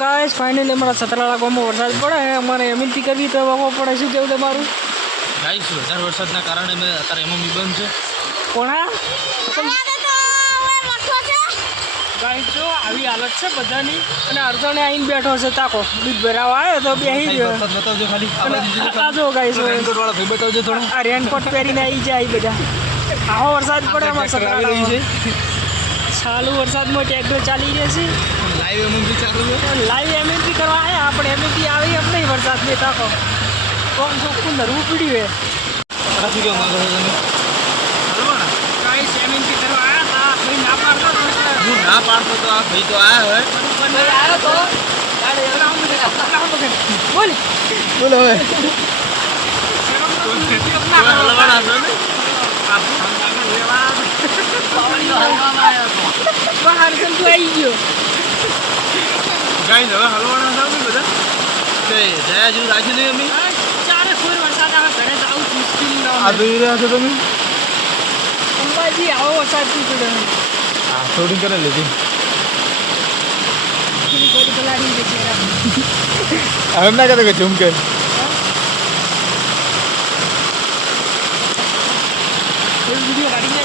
guys finally અમારા સતરાળા ગામમાં વરસાદ પડે અમારે એમએલટી કરવી તો આવવા પડે શું કેવું તમારું ગાઈસ વધારે વરસાદના કારણે મેં અત્યારે એમએમબી બંધ છે કોણા ગાઈસ જો આવી હાલત છે બધાની અને અર્જણે આવીને બેઠો છે તાકો દૂધ ભરાવા આવ્યો તો બેસી ગયો બતાવજો ખાલી આ જો ગાઈસ રેનકોટ વાળા ભાઈ બતાવજો થોડો આ રેનકોટ પહેરીને આવી જાય બધા આવો વરસાદ પડે અમારા સતરાળામાં છે ચાલુ વરસાદમાં ટ્રેક્ટર ચાલી રહેશે લાઈવ એમએમબી ચાલુ છે લાઈવ એમએમપી કરવા આવ્યા આપણે એમએમપી આવી એમ નહીં વરસાદ બે તાકો કોણ ચોખ્ખું નરવું પીડ્યું શું કેવું માંગો છો તમે ગાઈસ એમએમપી કરવા આવ્યા હતા ભાઈ ના પાડતો હું ના પાડતો તો આ ભાઈ તો આયા હોય આવ્યો તો બોલ બોલો હવે હલવાના છો ને બહાર તું આવી ગયો ગાઈસ હવે હલવાના છો ને બધા કે જયા જેવું રાખ્યું નહીં અમે ચારે ફૂલ વરસાદ આવે ઘરે જવું મુશ્કેલ ન આ જોઈ રહ્યા છો તમે અંબાજી આવો વરસાદ શું પડે હા શૂટિંગ કરી લીધી ગોળી પલાડી દે છે એમ ના કહેતો કે ઝૂમ કે વિડીયો કાઢી